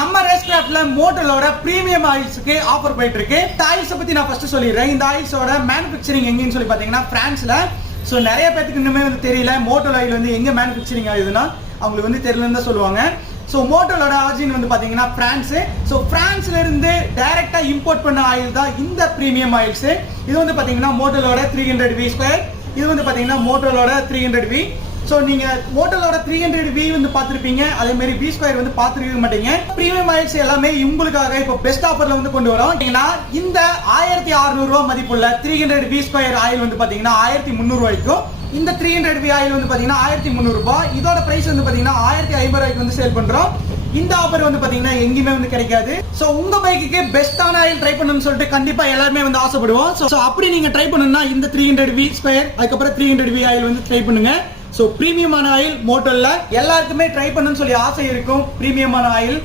நம்ம ரேஸ்கிராஃப்ட்ல மோட்டலோட premium ஆயில்ஸ்க்கு offer போயிட்டு இருக்கு. இந்த ஆயில்ஸ் பத்தி நான் ஃபர்ஸ்ட் சொல்லிடுறேன். இந்த ஆயில்ஸோட மேனுஃபேக்சரிங் எங்கன்னு சொல்லி பாத்தீங்கன்னா பிரான்ஸ்ல. சோ நிறைய பேருக்கு இன்னுமே தெரியல மோட்டல் ஆயில் எங்க மேனுஃபேக்சரிங் ஆகுதுன்னா அவங்களுக்கு தெரியலன்னு தான் சொல்லுவாங்க. சோ மோட்டலோட ஆரிஜின் பாத்தீங்கன்னா பிரான்ஸ். சோ பிரான்ஸ்ல இருந்து டைரக்டா இம்போர்ட் பண்ண ஆயில் தான் இந்த பிரீமியம் ஆயில்ஸ். இது பாத்தீங்கன்னா மோட்டலோட 300V². இது பாத்தீங்கன்னா மோட்டலோட 300V. சோ நீங்க மோட்டலோட 300V பாத்துருப்பீங்க, அதே மாதிரி V² பாத்துருக்க மாட்டீங்க. பிரீமியம் ஆயில்ஸ் எல்லாமே உங்களுக்காக இப்ப பெஸ்ட் ஆஃபர்ல கொண்டு வரோம். இந்த 1600 ரூபாய் மதிப்புள்ள 300V² ஆயில் பாத்தீங்கன்னா 1300 ரூபாய்க்கும், இந்த 300V ஆயில் பாத்தீங்கன்னா 1300 ரூபாய். இதோட பிரைஸ் பாத்தீங்கன்னா 1050 ரூபாய்க்கு சேல் பண்றோம். இந்த ஆஃபர் பாத்தீங்கன்னா எங்கேயுமே கிடைக்காது. சோ உங்க பைக்குக்கு பெஸ்டான ஆயில் ட்ரை பண்ணணும்னு சொல்லிட்டு கண்டிப்பா எல்லாருமே ஆசைப்படுவோம். சோ அப்படி நீங்க ட்ரை பண்ணணும்னா இந்த 300V², அதுக்கப்புறம் 300V ஆயில் ட்ரை பண்ணுங்க. சோ பிரீமியமான ஆயில் மோட்டல்ல எல்லாருக்குமே ட்ரை பண்ணணும்னு சொல்லி ஆசை இருக்கும். பிரீமியமான ஆயில்